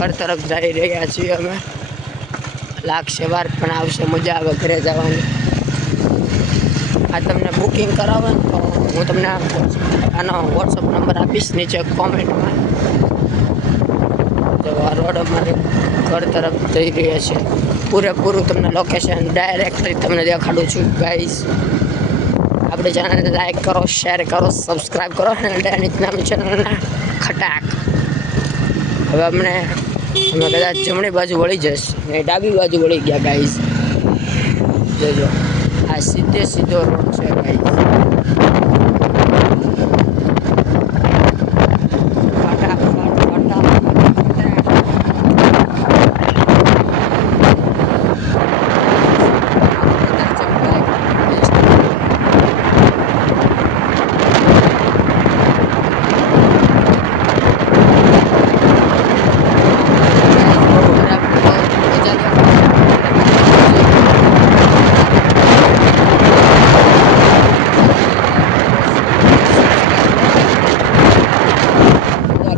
ઘર તરફ જઈ રહ્યા છીએ અમે. લાગશે વાર પણ આવશે, મજા આવે ઘરે જવાની. આ તમને બુકિંગ કરાવે ને તો હું તમને આનો વોટ્સઅપ નંબર આપીશ નીચે કોમેન્ટમાં. તો આ રોડ અમારે ઘર તરફ જઈ રહ્યા છે. પૂરેપૂરું તમને લોકેશન ડાયરેક્ટલી તમને દેખાડું છું ગાઈસ. આપણી ચેનલને લાઈક કરો, શેર કરો, સબસ્ક્રાઈબ કરો અને નામની ચેનલના ખટાક. હવે અમે કદાચ જમણી બાજુ વળી જઈશ ને ડાબી બાજુ વળી ગયા ગાઈસ. જોજો આ સીધો રોડ છે ગાઈસ.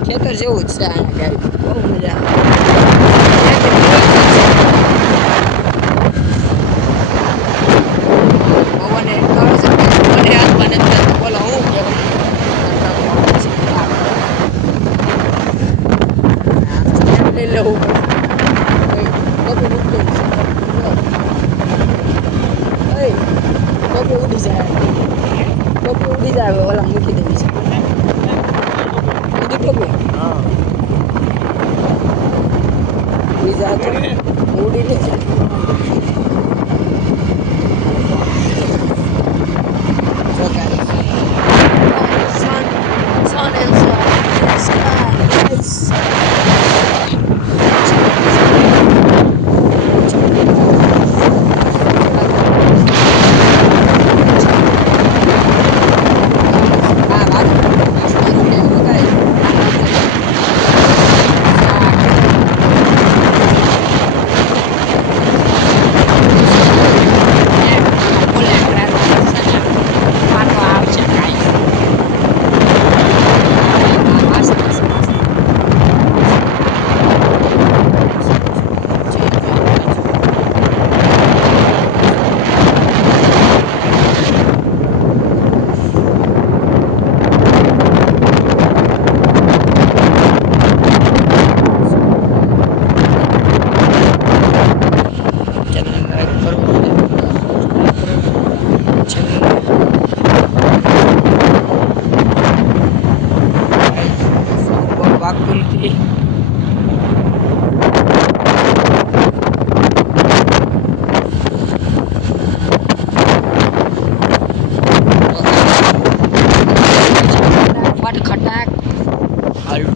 ખેતર જેવું જ છે અહીંયા ગાઈસ, બહુ મજા આવે. પવન એટલો આવે છે કે મને હાથમાં નથી આવતો. બોલો હું કેવું લઈ લઉં ઉડી જાય ઓલા મૂકી દેવી છે. બીજા ઉડી નહીં જાય.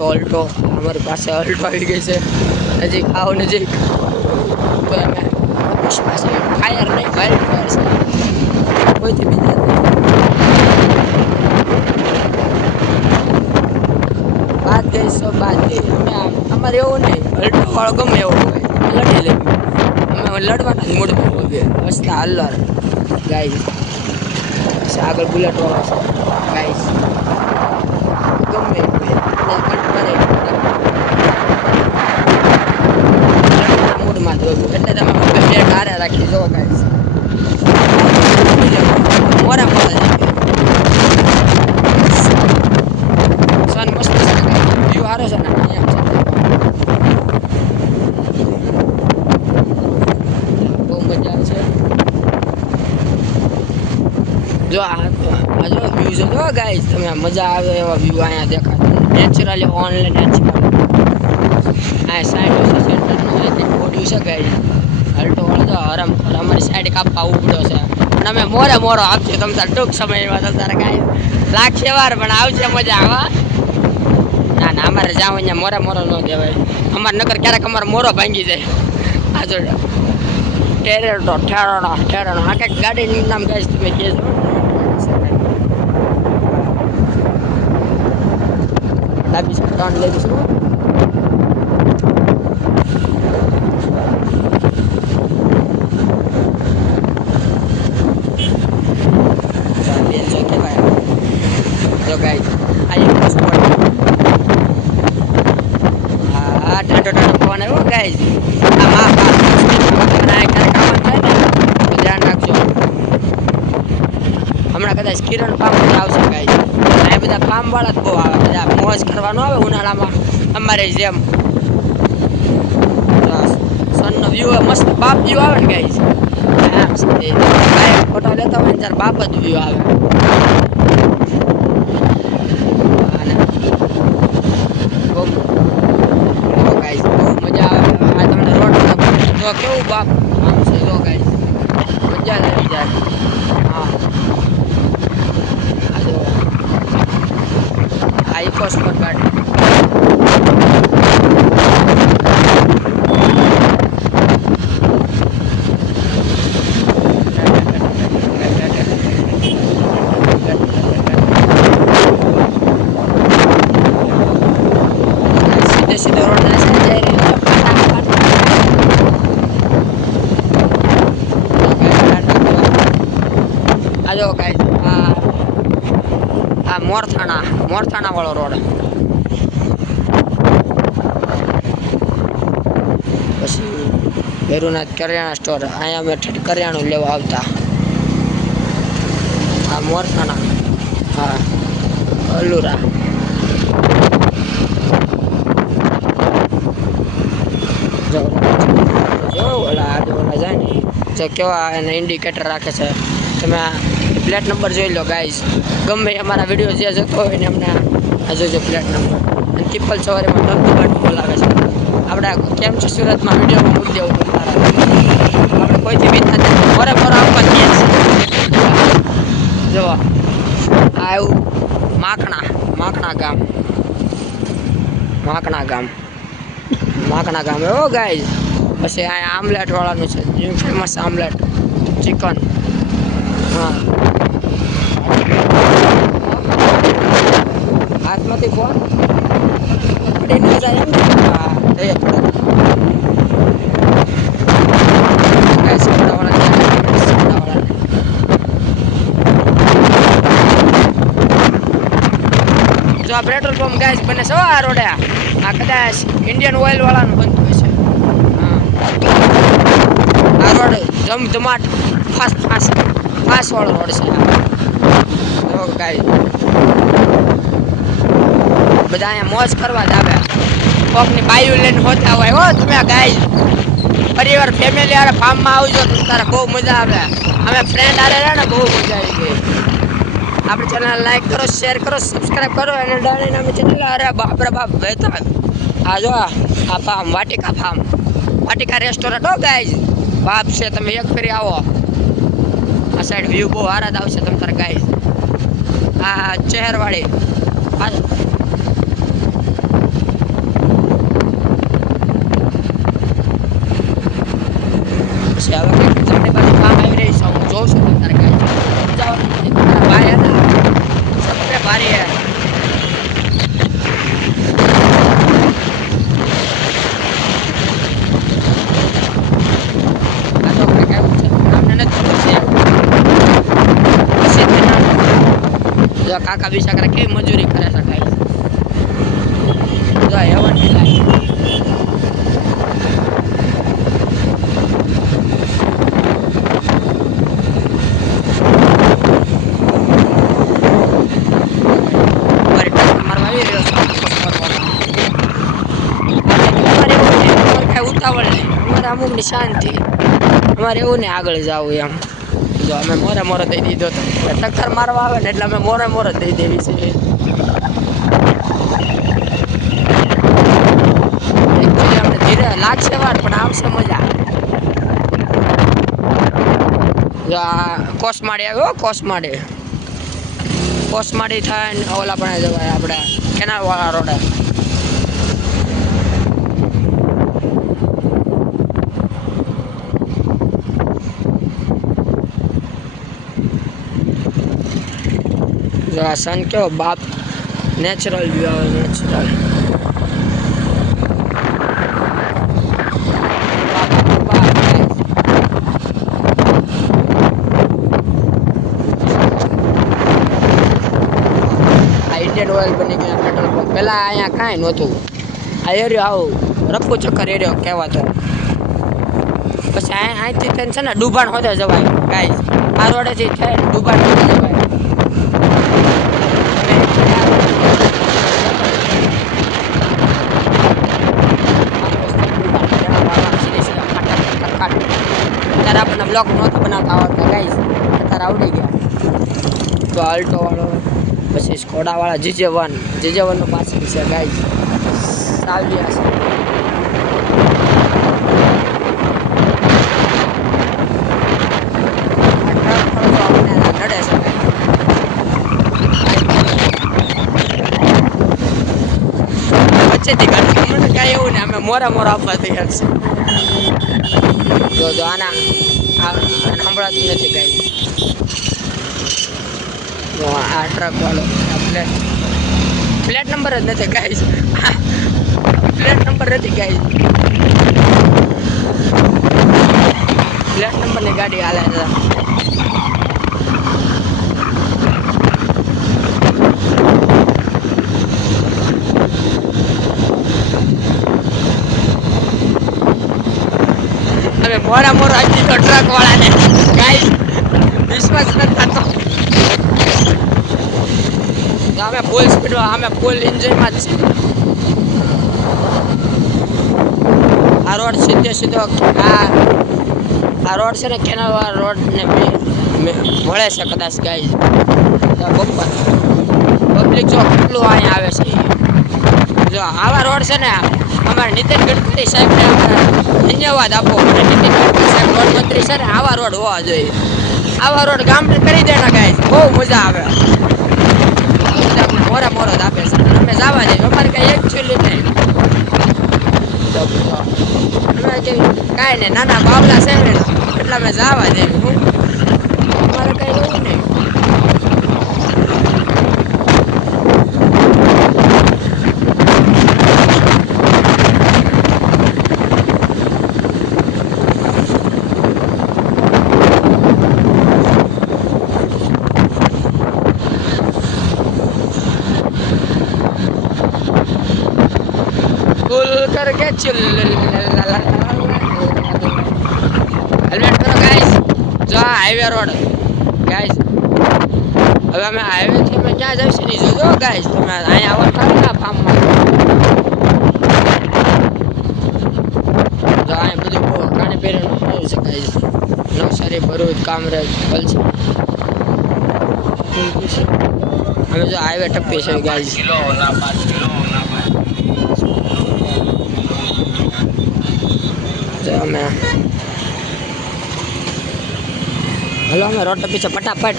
અલ્ટો અમારી પાસે અલ્ટો આવી ગઈ છે. નજીક આવો નજીક પાસે ફાયર નહીં, વાઇલ્ડ ફાયર છે. કોઈથી બીજા બાદ ગઈ સો બાદ ગઈ. અમારે એવું નહીં, અલ્ટો વાળો ગમે એવો હોય લડી લેવી. અમે લડવાના મૂડમાં હોઈએ. હસતા અલ્લર ગાઈસ. આગળ બુલેટ વાળો છે ગાઈસ. ગમે મૂડમાં જોયું એટલે તમે પ્લેટ હારે રાખી જો ગાઈસ. મોરા સન મસ્ત છે, વ્યૂ સારો છે ને બહુ મજા આવે છે. જો આ જો વ્યૂ છે જો ગાઈસ, તમે મજા આવે એવા વ્યૂ અહીંયા દેખાય. Naturally only natural. આ સાઈડ છે સેન્ટરનો ઓડિયું છે ગાઈસ. અલ્ટો વાળો તો આરામ અમારી સાઈડ કાપવા ઉભડો છે પણ અમે મોરો આપશે તમ તાર ટૂંક સમયમાં. તમ તારે કાંઈ લાગશે વાર પણ આવશે મજા આવા. ના અમારે જાવ અહીંયા મોરો ન કહેવાય. અમારે નકર ક્યારેક અમારો મોરો ભાંગી જાય. આ જો ઠેરણો આ કંઈક ગાડીનું નામ ગાઈસ તમે કહેજો. ડાબી સાઈડ 3 લઈ દઈશું. ઠંડો ઠંડો પવન આવ્યો ગાઈઝ. આ માં ક્યારેક કામ થાય ને તો ધ્યાન રાખજો. હમણાં કદાચ કિરણ પામ આવશે ગાઈઝ. આ બધા પામ વાળા જ બહુ આવે, બધા મોજ કરવાનો આવે ઉનાળામાં અમારે જેમ. સનનો વ્યૂ મસ્ત બાપ વ્યૂ આવે ને ગાઈઝ. ફોટો લેતા હોય ને ત્યારે બાપ જ વ્યૂ આવે. બહુ મજા આવે. આ તમને રોડ તો કેવું બાપ આમ છે જો ગાઈઝ, મજા જ આવી જાય. હા આ જો આ ઇકો સ્પોટ ગાડી. જો ગાઈસ આ મોરથાણા વાળો રોડ. પછી ભેરુનાથ કરિયાણા સ્ટોર, અહીંયા અમે કરિયાણું લેવા આવતા. આ મોરથાણા, હા અલુરા. જો ઓલા જાય ને જો કેવા એને ઇન્ડિકેટર રાખે છે. તમે પ્લેટ નંબર જોઈ લો ગાઈઝ. ગમે અમારા વિડીયો જે જતો હોય ને એમને આ જોજો પ્લેટ નંબર. અને ટ્રિપલ સવારીમાં ધબધબાટ બોલાવે છે. આપણે કેમ છે સુરતમાં વિડીયોમાં મૂકી દેવું આપણે કોઈથી બીત નથી. મોરે આવવા જ છે. જો આ એવું માખણા ગામ એવો ગાઈઝ. પછી અહીંયા આમલેટ વાળાનું છે, ફેમસ આમલેટ ચિકન. હા હાથમાંથી ફોન પડી ન જાય એમ ને. હા એ જો આ પેટ્રોલ પંપ ગાઈસ બને છે આ રોડે. આ કદાચ ઇન્ડિયન ઓઇલ વાળાનું બનતું હોય છે. હા આ રોડ ધમધમાટ ફાસ્ટ વાળો રોડ છે. જો ગાઈસ બધા અહીંયા મોજ કરવા જ આવે. કોકની બાયું લઈને હોતા હોય હો તમે ગાઈસ. પરિવાર ફેમિલી હારે ફાર્મમાં આવજો તો તારે બહુ મજા આવે. અમે ફ્રેન્ડ હારે રહે ને બહુ મજા આવી ગઈ. આપણી ચેનલ લાઈક કરો, શેર કરો, સબસ્ક્રાઈબ કરો. અને ડાળીને અમે ચેનલ અરે બાપરે બાપ વહેતા. આ જો આ ફાર્મ વાટિકા રેસ્ટોરન્ટ હો ગાઈસ. બાપ છે, તમે એક ફેરી આવો. આ સાઈડ વ્યૂ બહુ સારા જ આવશે તમ તારે ગાઈસ. આ ચહેરવાળી પછી હવે જમણી બાજુ કામ આવી રહી છે. હું જોઉં છું તમ તારે ગાઈસ. ભાઈ હે ને સબસે ભારી હે. આ તો આપણે કેવું છે નામને નથી જો કાકા બિચારા કેવી મજૂરી કરે છે ગાઈસ. જો હેવન લાઈન અમુક ની શાંતિ. અમારે એવું ને આગળ જવું એમ. જો અમે મોરે દઈ દીધો તો ટક્કર મારવા આવે ને એટલે અમે મોરે દઈ દેવી છે. એકચ્યુઅલી અમને ધીરે લાગશે વાર પણ આવશે મજા. જો આ કોસમાડી આવ્યો. કોસમાડી થાય ને ઓલા પણ જવાય આપણે કેનાલ વાળા રોડે. જો આ સન કેવો બાપ નેચરલ વ્યૂ આવે. નેચરલ આ ઇન્ડિયન ઓઇલ બની ગયા પેટ્રોલ પંપ. પહેલાં અહીંયા કાંઈ નહોતું. આ એરિયો આવું રફુ ચક્કર એ રહ્યો કહેવાતો. પછી અહીંથી થઈને છે ને ડુબાણ હોતે જવાય ગાઈસ. આ રોડેથી થઈને ડુબાણ હોતે જવાય. અત્યારે આપણને બ્લોગ નહોતા બનાવતા આવડતા ગાઈસ, અત્યારે આવડી ગયા. તો આલ્ટો વાળો, પછી સ્કોડા વાળા GJ1 નું પાછળ છે ગાઈસ. સાવલિયા છે. વચ્ચેથી કાઢી મને કાંઈ એવું ને અમે મોરા આપવા તૈયાર છે. જો આના સંભળાતું નથી ગાઈસ. આ ટ્રક વાળો પ્લેટ નંબર જ નથી ગાઈસ. પ્લેટ નંબર નથી ગાઈસ. પ્લેટ નંબરની ગાડી હાલે છે. હવે મોરો હજી તો ટ્રક વાળાને ગાઈસ વિશ્વાસ નથી થતો. અમે ફૂલ સ્પીડમાં, અમે ફૂલ એન્જોયમાં જ છીએ. આ રોડ સીધો આ રોડ છે ને કેનાલ વાળા રોડ ને મળે છે કદાચ ગાઈસ. બપોર પબ્લિક જો કેટલું અહીંયા આવે છે. જો આવા રોડ છે ને અમારે નીતિન ગડકરી સાહેબને ધન્યવાદ આપવો પડે. નીતિન ગડકરી સાહેબ રોડ મંત્રી છે ને આવા રોડ હોવા જોઈએ. આવા રોડ ગામડે કરી દેના ગાઈસ, બહુ મજા આવે. મોરો જ આપે છે. અમે જવા જઈએ, અમારે કઈ એકચ્યુઅલી નહીં. અમે કાંઈ નહીં, નાના બાવલા છે ને એટલે અમે જવા જઈએ. અમારે કઈ એવું નહીં. करके चिल हेलमेट करो गाइस. जो हाईवे रोड गाइस, હવે અમે હાઈવે થી અમે ક્યાં જઈશું નહીં જોજો ગાઈસ. તમે અહીંયા આવો ખરા ના ફાર્મમાં. જો અહીંયા બધું કાને પહેરીને જોઈ શકાય છે. નવસારી, ભરૂચ, કામરેજ, વલસાડ. અમે જો હાઈવે ટપ્પી છે ગાઈસ. અમે હલો અમે રોડ પીછે ફટાફટ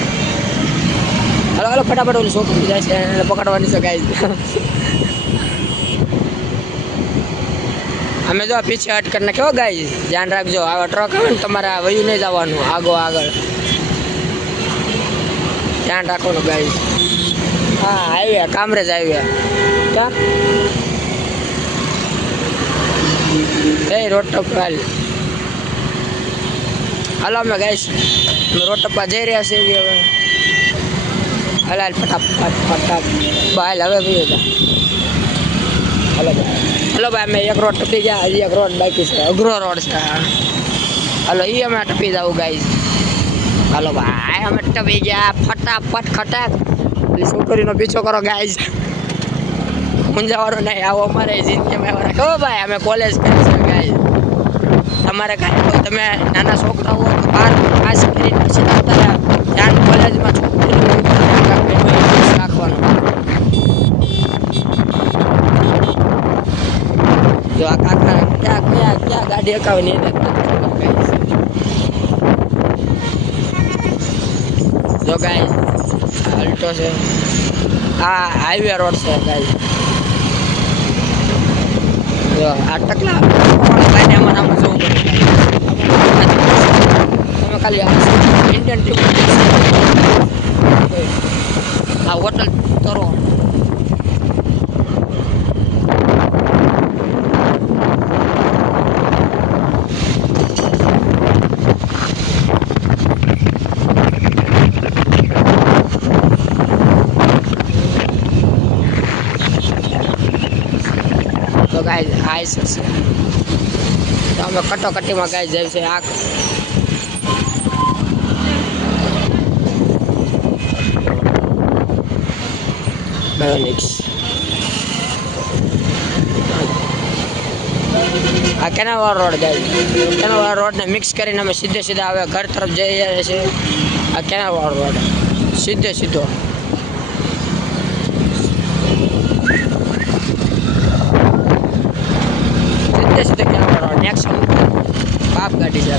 હલો ફટાફટ ઓલી છોકરી જાય છે એને પકડવાની છે ગાઈસ. અમે જો પીછે હટ કરીને કેવો ગાઈસ ધ્યાન રાખજો. આવા ટ્રક આવે ને તમારે વયું નહીં જવાનું આગળ ધ્યાન રાખવાનું ગાઈસ. હા હાઈવે કામરેજ હાઈવે ક્યાં રોડ ટપ્પા હાલો અમે ગાઈસ રોડ ટપ્પા જઈ રહ્યા છીએ હવે. હાલ ફટાફટ હાલ હવે ભાઈ હલો ભાઈ અમે એક રોડ ટપી ગયા, હજી એક રોડ બાકી છે, અઘરો રોડ છે. હાલો એ અમે ટપી જવું ગાઈસ. હાલો ભાઈ અમે ટપી ગયા ફટાફટ ખટાક. છોકરીનો પીછો કરો ગાઈસ. મુંજાવાળો નહીં આવો અમારે જિંદગીમાં એવા કહો ભાઈ. અમે કોલેજ કરી છે ગાઈસ. તમારે કાંઈ હોય તમે નાના છોકરાઓ તો બહાર પાસ કરીને પછી તમારે ધ્યાન કોલેજમાં છોકરીનું રાખવાનું. જો આ કાકા ક્યાં ગાડી અકાવવાની એને જો ગાઈસ આલ્ટો છે. આ હાઈવે રોડ છે ગાઈસ. જો આ ટકલા કાયદામાં નામ જોવું પડે. તમે ખાલી ઇન્ડિયન ટીમ આ હોટલ તરો તો ગાઈસ આઈસ તો અમે કટોકટીમાં ગાય જાય છે આ બાયોનિક્સ આ કેનાવાળો રોડ જાય કેનાવાળો રોડને મિક્સ કરીને અમે સીધે સીધા હવે ઘર તરફ જઈ રહ્યા છીએ આ કેનાવાળો રોડ સીધે સીધો સીધે સીધો કેનાવાળો રોડ નેક્સ્ટ બાપ ગાડી છે